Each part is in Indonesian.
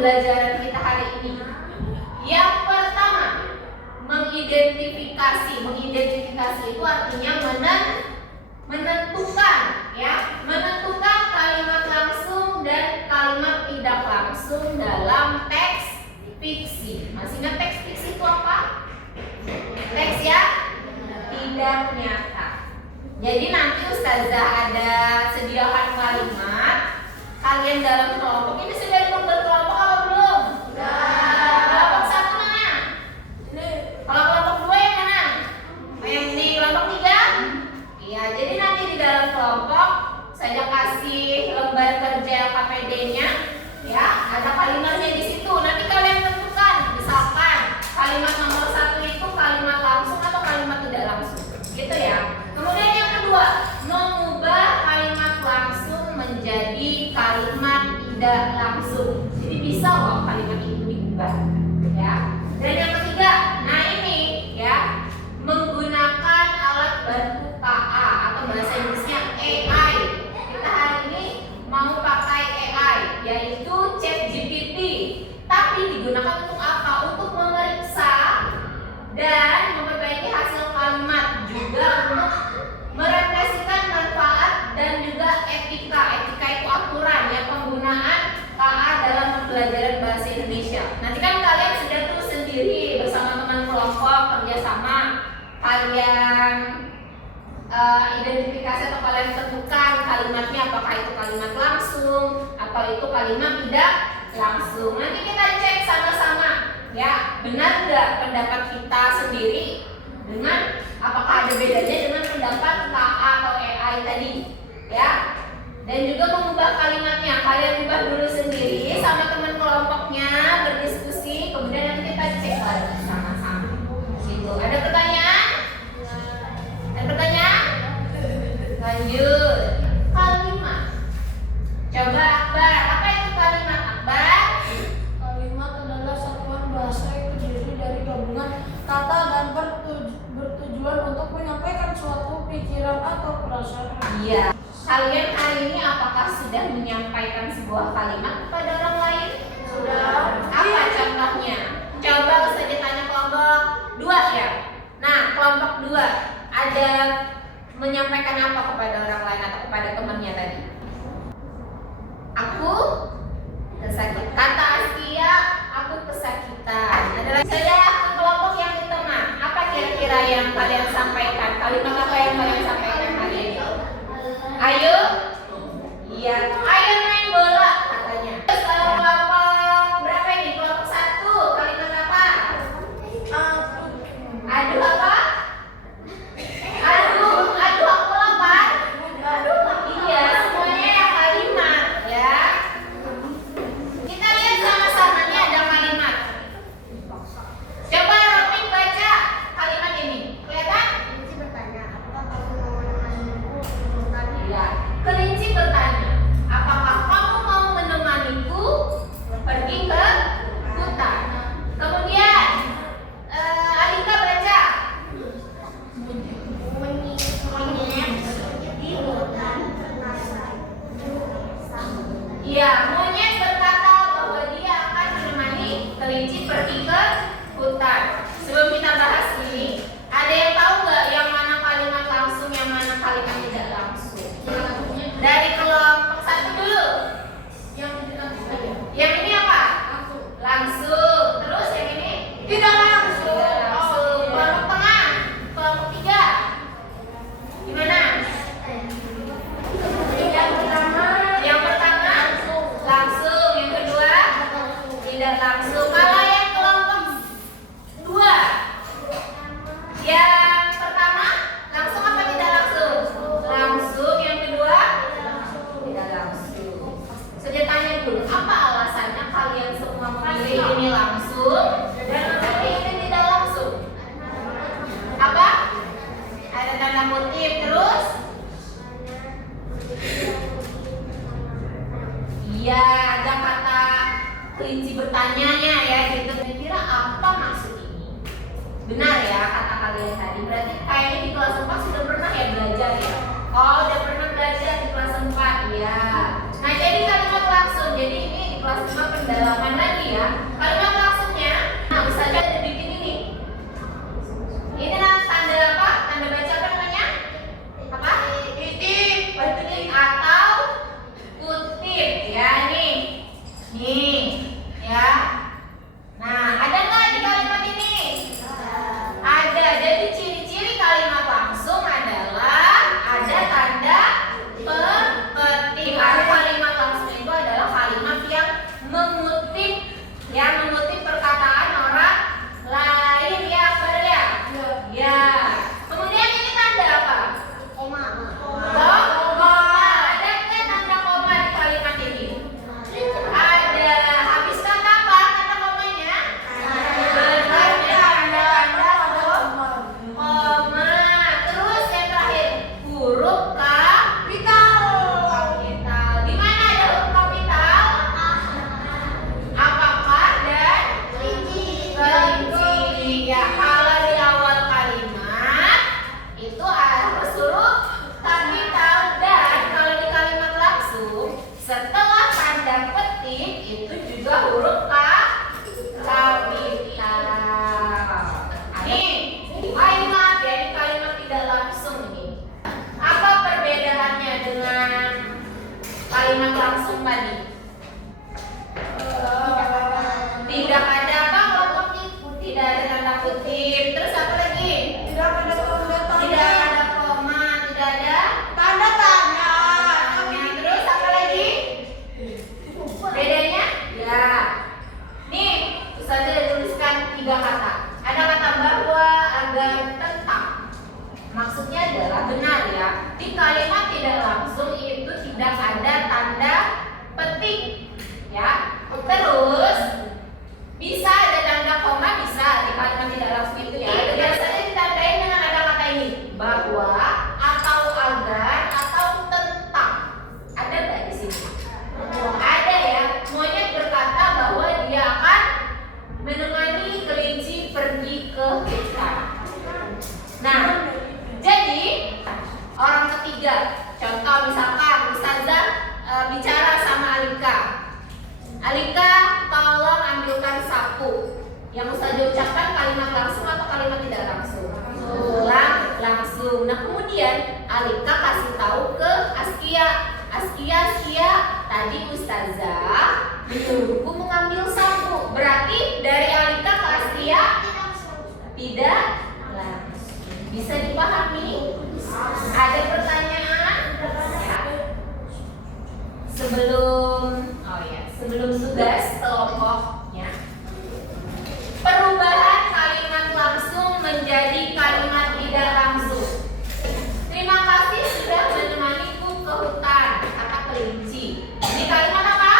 pembelajaran kita hari ini. Yang pertama, mengidentifikasi. Mengidentifikasi itu artinya menentukan, ya, menentukan kalimat langsung dan kalimat tidak langsung dalam teks fiksi. Masih ingat teks fiksi itu apa? Teks yang tidak nyata. Jadi nanti Ustazah ada sediakan kalimat. Kalian dalam kelompok ini sudah berkelompok atau belum? Sudah. Kelompok satu mana? Ini. Kalau kelompok dua yang mana? Yang di kelompok tiga? Iya. Jadi nanti di dalam kelompok saya kasih lembar kerja KPD-nya, ya. Ada kalimatnya di situ. Nanti kalian tentukan. Misalkan kalimat nomor 1 itu kalimat langsung atau kalimat tidak langsung, gitu ya. Kemudian yang kedua, mengubah kalimat langsung menjadi kalimat tidak langsung. Jadi bisa loh kalimat itu diubah, ya. Dan yang ketiga, nah ini, ya, menggunakan alat bantu KA atau bahasa Inggrisnya AI. Kita hari ini mau pakai AI, yaitu ChatGPT. Tapi digunakan untuk apa? Untuk memeriksa dan memperbaiki hasil kalimat, juga untuk merefleksikan manfaat dan juga etika. Etika itu aturan, ya, penggunaan KA dalam pembelajaran bahasa Indonesia. Nanti kan kalian sudah tuh sendiri bersama teman kelompok kerjasama, kalian identifikasi atau kalian tentukan kalimatnya, apakah itu kalimat langsung atau itu kalimat tidak langsung. Nanti kita cek sama-sama, ya, benar nggak pendapat kita sendiri dengan apakah ada bedanya dengan pendapat KA atau AI tadi, ya. Dan juga mengubah kalimatnya, kalian ubah dulu sendiri sama teman kelompoknya, berdiskusi, kemudian nanti kita cek lagi sama-sama. Gitu. Ada pertanyaan? Ada pertanyaan? Lanjut. Kalimat. Coba Akbar, apa itu kalimat, Akbar? Kalimat adalah satuan bahasa yang terdiri dari gabungan kata dan bertujuan untuk menyampaikan suatu pikiran atau perasaan. Iya. Kalian hari ini apakah sudah menyampaikan sebuah kalimat kepada orang lain? Sudah. Apa contohnya? Coba saja tanya kelompok 2, ya. Nah, kelompok 2 ada menyampaikan apa kepada orang lain atau kepada temannya tadi? Aku kesakitan. Kata Askia, aku kesakitan. Adalah saya ke kelompok yang di tengah. Apa kira-kira yang kalian sampaikan? Kalimat apa yang kalian sampaikan hari ini? Ayo, iya, ayo main bola katanya. Terus kalau kelompok berapa ini? Kelompok 1, kalimat apa? Aduh apa? Aduh aku lapar. Iya, semuanya ya kalimat, ya. Kita lihat sama-sama, nih ada kalimat. Coba Romi baca kalimat ini. Kelihatan? Kelinci bertanya, apakah kamu mau menemaniku untuk tadi? Iya. Kelinci bertanya, apakah kamu mau menemaniku pergi ke hutan? Kemudian Alika baca. Iya, monyet berkata bahwa dia akan menemani kelinci pergi ke hutan. Sebelum kita bahas ini, ada yang tahu nggak yang mana kalimat langsung, yang mana kalimat tidak langsung? Dari kelompok 1 dulu. Yang ini apa? Langsung. Terus yang ini? Tidak langsung. Tidak langsung. Kelompok tengah. Kelompok 3. Gimana? Yang pertama langsung, yang kedua tidak langsung. Kalau yang kelompok 2, yang pertama langsung apa tidak langsung? Langsung. Yang kedua tidak langsung. Saya tanya dulu, apa alasannya kalian semua memilih ini langsung dan memilih ini tidak langsung? Apa? Ada tanda kutip. Terus? Iya, ada kata kelinci bertanyanya, ya, gitu. Kira-kira apa maksud ini? Benar ya kata kalian tadi. Berarti kayaknya di kelas 4 sudah pernah ya belajar, ya. Oh, udah pernah belajar di kelas 4, ya. Nah, jadi kalimat langsung. Jadi ini di kelas 5 pendalaman lagi. kalimat langsung tadi? Tidak ada apa kelompok itu? Tidak ada tanda kutip. Terus apa lagi? Tidak ada tanda tanya. Tidak ada koma, tidak ada Tanda tanya. Terus apa lagi? Bedanya? Ya. Nih, Ustazah ada tuliskan 3 kata. Ada kata bahwa, agar, tentang. Maksudnya adalah benar ya. Di kalimat tidak langsung itu tidak ada tanda petik. Ya. Terus bisa ada tanda koma, bisa di kalimat tidak langsung itu ya. Biasanya ditandai dengan ada kata ini, bahwa, atau agar, atau tentang. Ada nggak di sini? Ada ya. Monyet berkata bahwa dia akan menemani kelinci pergi ke hutan. Nah, jadi orang ketiga, contoh misalkan Ustazah bicara sama Alika. Alika, tolong ambilkan sapu. Yang Ustazah ucapkan kalimat langsung atau kalimat tidak langsung? Langsung. Nah, kemudian Alika kasih tahu ke Askia. Askia, tadi Ustazah menyuruhku mengambil sapu. Berarti dari Alika ke Askia tidak langsung. Bisa dipahami? Ada pertanyaan? Ya. Sebelum tugas kelompoknya, perubahan kalimat langsung menjadi kalimat tidak langsung. Terima kasih sudah menemaniku ke hutan, kata kelinci. Ini kalimat apa?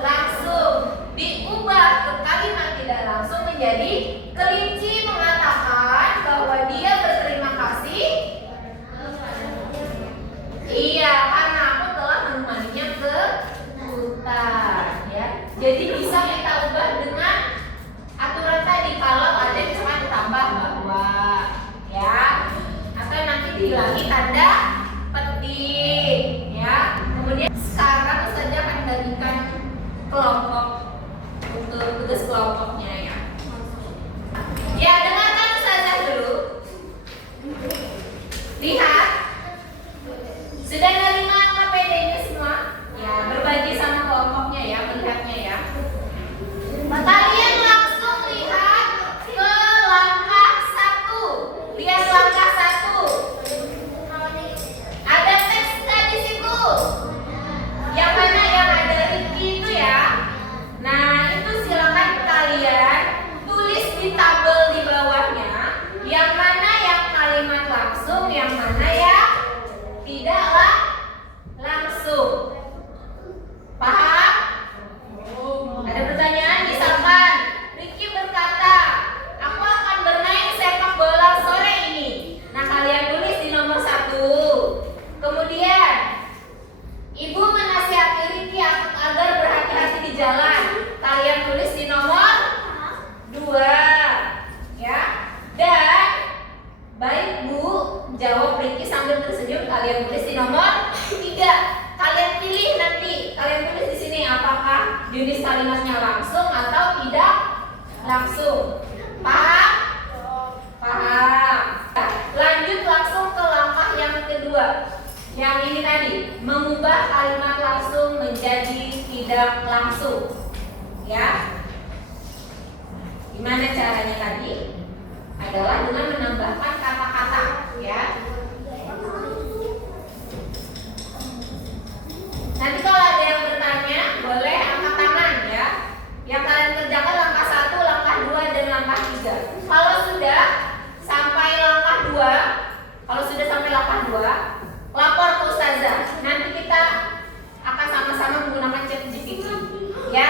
Langsung. Diubah ke kalimat tidak langsung menjadi kelinci mengatakan bahwa dia berterima kasih. Iya, karena aku telah menemaninya ke hutan, ya. Jadi bisa kita ubah dengan aturan tadi. Kalau ada misalkan ditambah bahwa, ya, atau nanti dihilangi tanda petik, ya. Kemudian sekarang Ustazah akan bagikan kelompok untuk tugas kelompoknya, ya. Ya, dengarkan Ustazah dulu. Lihat. Sudah menerima KPD-nya semua? Ya, berbagi sama kelompoknya ya, melihatnya ya. Kalian langsung lihat ke langkah 1. Lihat langkah 1. Ada teks nggak di situ? Yang mana yang ada Ricky itu ya? Nah, itu silakan kalian tulis di tabel di bawahnya. Yang mana yang kalimat langsung, yang mana yang tidaklah langsung. Paham? Ada pertanyaan? Misalkan Ricky berkata, aku akan bermain sepak bola sore ini. Nah, kalian tulis di nomor 1. Kemudian ibu menasihati Ricky agar berhati-hati di jalan. Kalian tulis di nomor 2. Ya. Dan baik Bu, jawab Ricky sambil tersenyum. Kalian tulis di nomor 3. Kalian pilih nanti. Kalian tulis di sini apakah jenis kalimatnya langsung atau tidak langsung. Paham? Paham. Nah, lanjut langsung ke langkah yang kedua. Yang ini tadi, mengubah kalimat langsung menjadi tidak langsung. Ya. Gimana caranya tadi? Adalah dengan menambahkan kata-kata, ya. Nanti kalau ada yang bertanya, boleh angkat tangan ya. Yang kalian kerjakan langkah 1, langkah 2, dan langkah 3. Kalau sudah sampai langkah 2, lapor ke Ustazah. Nanti kita akan sama-sama menggunakan ChatGPT, ya.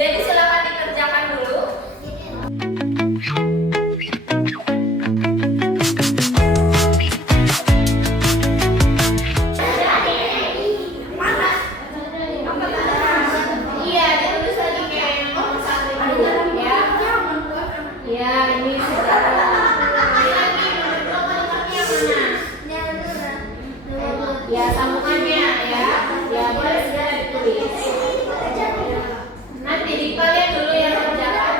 Jadi silakan dikerjakan dulu. Ya, sambungannya ya. Ya, boleh sudah ditulis. Nanti di kalian dulu yang kerjakan.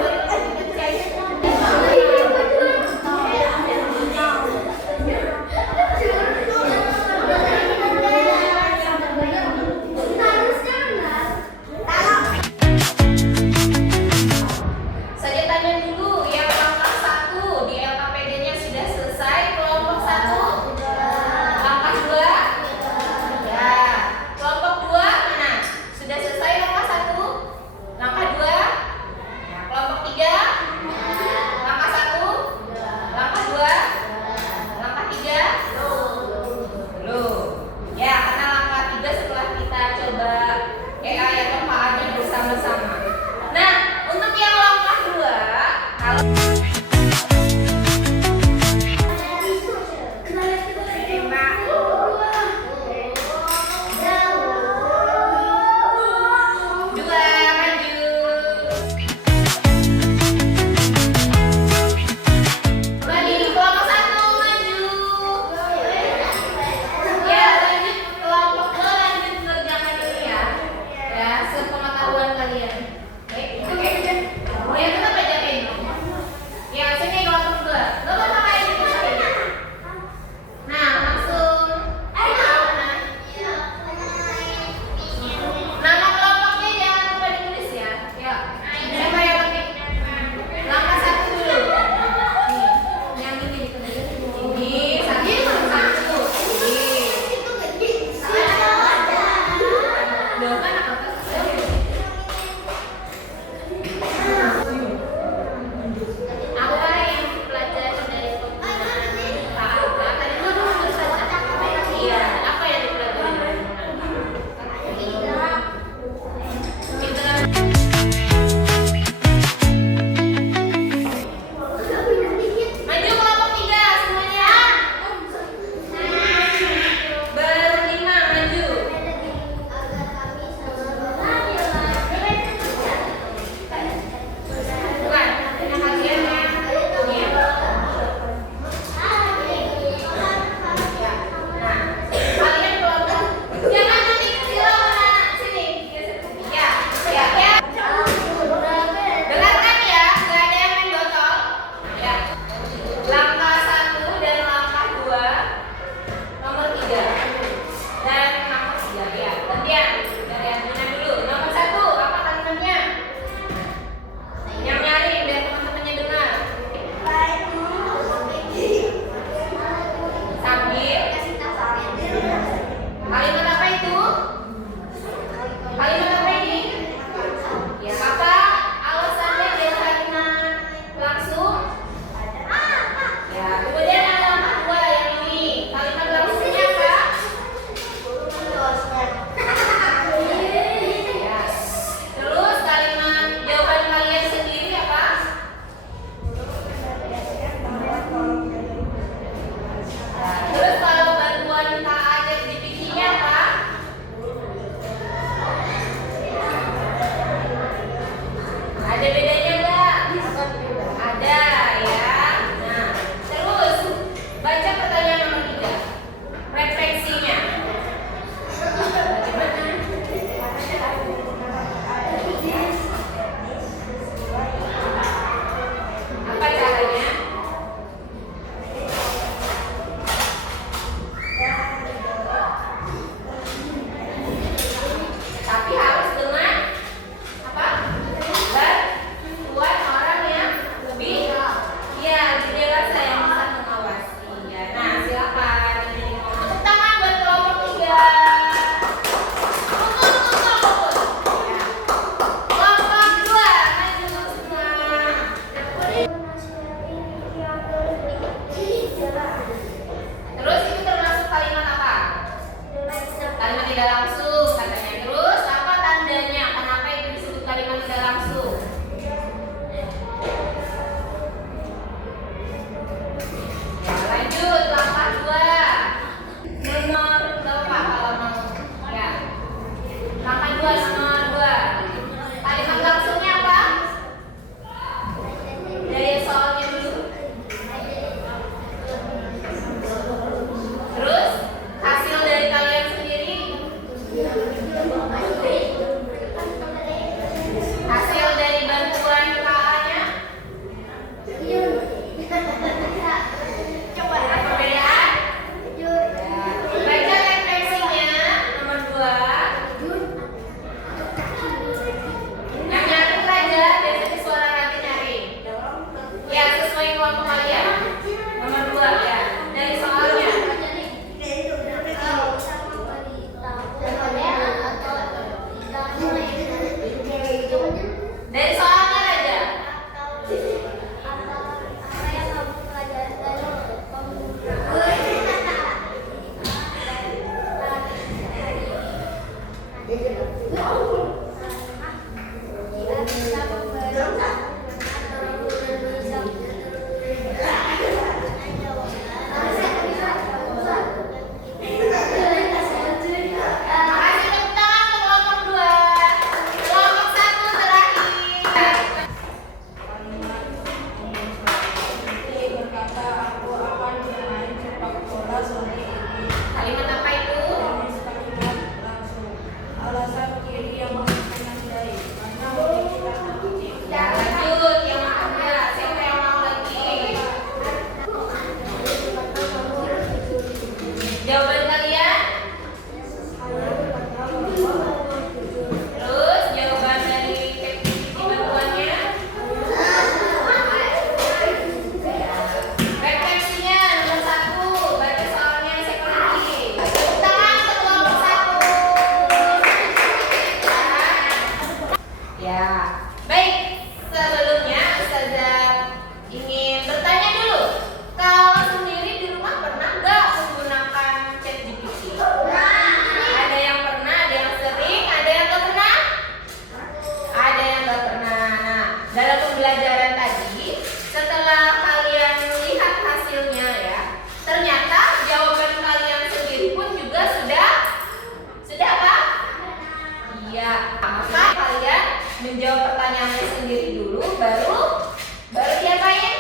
menjawab pertanyaannya sendiri dulu, baru diapain?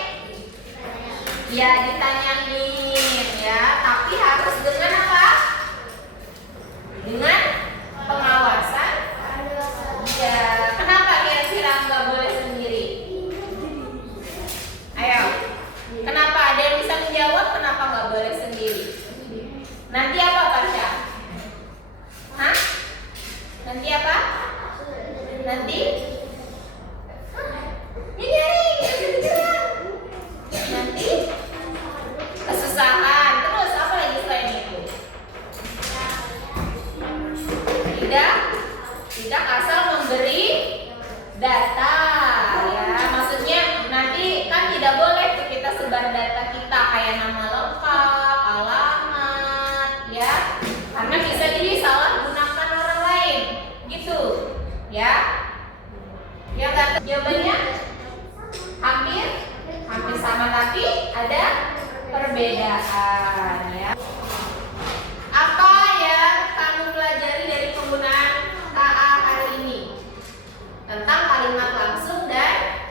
Ya, ditanyain ya, tapi harus dengan apa? Dengan pengawasan. Ya, kenapa kira-kira nggak boleh sendiri? Ayo, kenapa? Ada yang bisa menjawab kenapa nggak boleh sendiri? Nanti apa, Pasha? Hah? Nanti apa? Nanti? Nanti kesusahan. Terus apa lagi selain itu? Tidak asal memberi data ya. Maksudnya nanti kan tidak boleh tuh kita sebar data kita kayak nama lengkap, alamat ya. Karena bisa jadi salah gunakan orang lain. Gitu. Ya. Yang kata jawabannya hampir sama tapi ada perbedaan ya. Apa yang kamu pelajari dari penggunaan KA hari ini? Tentang kalimat langsung dan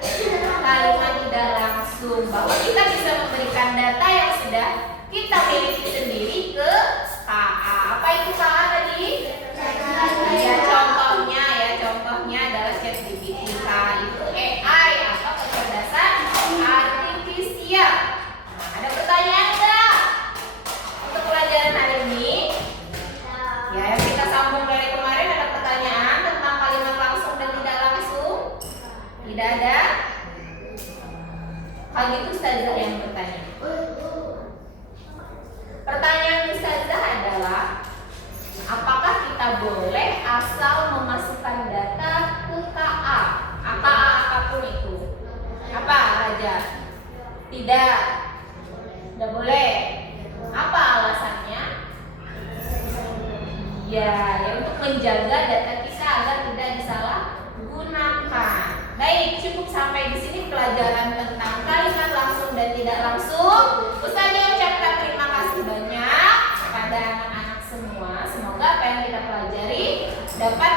kalimat tidak langsung. Bahwa kita bisa memberikan data yang sudah kita miliki sendiri ke KA. Apa itu KA tadi? Ya, contohnya adalah ChatGPT. KA itu AI atau kecerdasan artifisial. Nah, ada pertanyaan enggak untuk pelajaran hari ini? Ya, yang kita sambung dari kemarin ada pertanyaan tentang kalimat langsung dan tidak langsung. Tidak ada? Kalau gitu Ustazah yang bertanya. Pertanyaan Ustazah adalah, apakah kita boleh asal memasukkan data ke KA? Apapun itu. Apa, Raja? Tidak boleh. Apa alasannya? Ya, untuk menjaga data kita agar tidak disalahgunakan. Baik, cukup sampai di sini pelajaran tentang kalimat langsung dan tidak langsung. Ustazah ucapkan terima kasih banyak kepada anak-anak semua. Semoga apa yang kita pelajari dapat